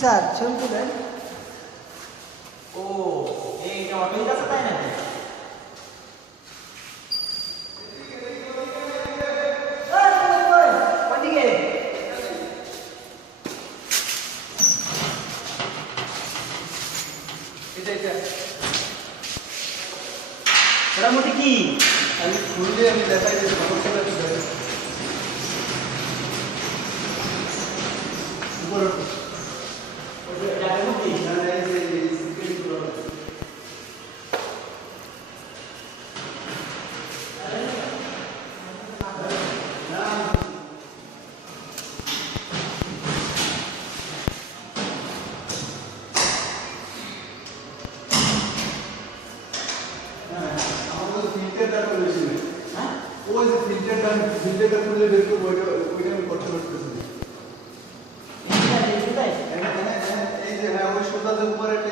Sir ছবি তুলেন। ও এইটা অটোই কাছে তাই নাকি? ওইদিকে এটা এটা এটার মধ্যে কি? আমি খুললে আমি দেখাই যে সমস্যাটা কি হয়। উপরে এটার মধ্যে না না এই যে সিক্রেট গুলো আমাদের ফিল্টারটা করে বেশি নেই। হ্যাঁ ওই যে ফিল্টারটা খুলে বের করবো ওইটা আমি করতে পারতেছি না। এই যে এই যে হ্যাঁ ওই সুতাদের উপরে একটা